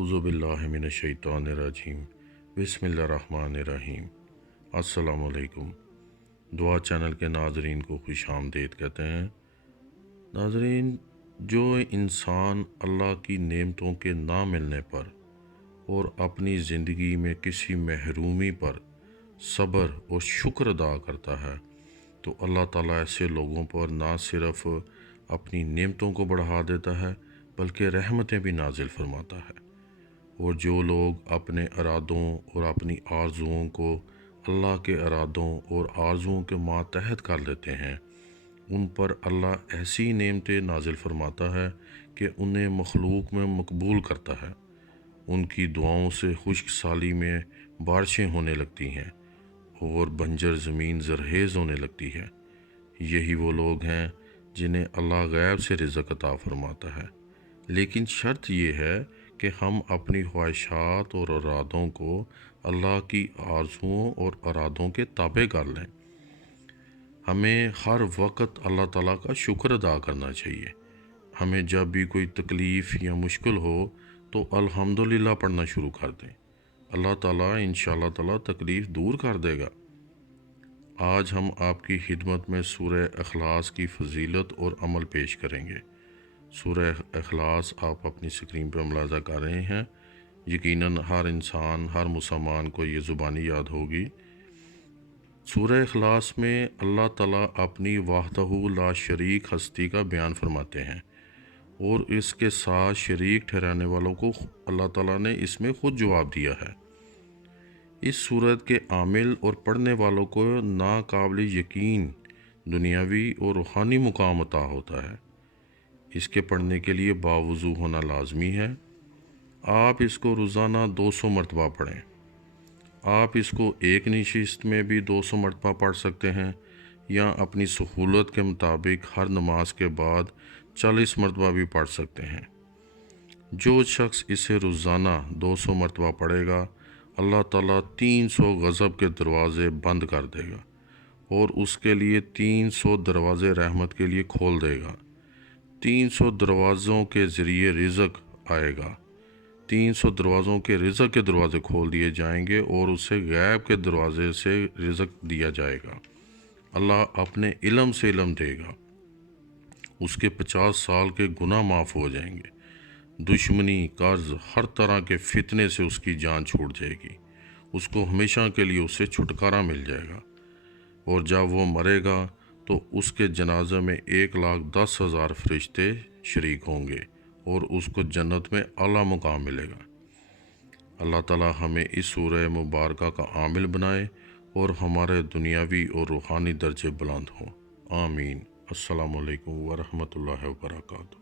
اعوذ باللہ من الشیطان الرجیم بسم اللہ الرحمن الرحیم۔ السلام علیکم۔ دعا چینل کے ناظرین کو خوش آمدید کہتے ہیں۔ ناظرین، جو انسان اللہ کی نعمتوں کے نہ ملنے پر اور اپنی زندگی میں کسی محرومی پر صبر اور شکر ادا کرتا ہے تو اللہ تعالیٰ ایسے لوگوں پر نہ صرف اپنی نعمتوں کو بڑھا دیتا ہے بلکہ رحمتیں بھی نازل فرماتا ہے۔ اور جو لوگ اپنے ارادوں اور اپنی آرزوؤں کو اللہ کے ارادوں اور آرزوؤں کے ماتحت کر لیتے ہیں، ان پر اللہ ایسی نعمتیں نازل فرماتا ہے کہ انہیں مخلوق میں مقبول کرتا ہے۔ ان کی دعاؤں سے خشک سالی میں بارشیں ہونے لگتی ہیں اور بنجر زمین زرخیز ہونے لگتی ہے۔ یہی وہ لوگ ہیں جنہیں اللہ غیب سے رزق عطا فرماتا ہے، لیکن شرط یہ ہے کہ ہم اپنی خواہشات اور ارادوں کو اللہ کی آرزوؤں اور ارادوں کے تابع کر لیں۔ ہمیں ہر وقت اللہ تعالیٰ کا شکر ادا کرنا چاہیے۔ ہمیں جب بھی کوئی تکلیف یا مشکل ہو تو الحمدللہ پڑھنا شروع کر دیں۔ اللہ تعالیٰ انشاءاللہ تعالیٰ تکلیف دور کر دے گا۔ آج ہم آپ کی خدمت میں سورہ اخلاص کی فضیلت اور عمل پیش کریں گے۔ سورہ اخلاص آپ اپنی اسکرین پر ملاحظہ کر رہے ہیں۔ یقیناً ہر انسان، ہر مسلمان کو یہ زبانی یاد ہوگی۔ سورہ اخلاص میں اللہ تعالیٰ اپنی وحدہ لا شریک ہستی کا بیان فرماتے ہیں، اور اس کے ساتھ شریک ٹھہرانے والوں کو اللہ تعالیٰ نے اس میں خود جواب دیا ہے۔ اس سورت کے عامل اور پڑھنے والوں کو ناقابل یقین دنیاوی اور روحانی مقام عطا ہوتا ہے۔ اس کے پڑھنے کے لیے باوضو ہونا لازمی ہے۔ آپ اس کو روزانہ 200 مرتبہ پڑھیں۔ آپ اس کو ایک نشست میں بھی 200 مرتبہ پڑھ سکتے ہیں، یا اپنی سہولت کے مطابق ہر نماز کے بعد 40 مرتبہ بھی پڑھ سکتے ہیں۔ جو شخص اسے روزانہ 200 مرتبہ پڑھے گا، اللہ تعالیٰ 300 غضب کے دروازے بند کر دے گا اور اس کے لیے 300 دروازے رحمت کے لیے کھول دے گا۔ 300 دروازوں کے ذریعے رزق آئے گا۔ 300 دروازوں کے رزق کے دروازے کھول دیے جائیں گے اور اسے غیب کے دروازے سے رزق دیا جائے گا۔ اللہ اپنے علم سے علم دے گا۔ اس کے 50 سال کے گناہ معاف ہو جائیں گے۔ دشمنی، قرض، ہر طرح کے فتنے سے اس کی جان چھوٹ جائے گی۔ اس کو ہمیشہ کے لیے اس سے چھٹکارا مل جائے گا۔ اور جب وہ مرے گا تو اس کے جنازے میں 1,10,000 فرشتے شریک ہوں گے اور اس کو جنت میں اعلیٰ مقام ملے گا۔ اللہ تعالیٰ ہمیں اس سورہ مبارکہ کا عامل بنائے اور ہمارے دنیاوی اور روحانی درجے بلند ہوں۔ آمین۔ السلام علیکم ورحمۃ اللہ وبرکاتہ۔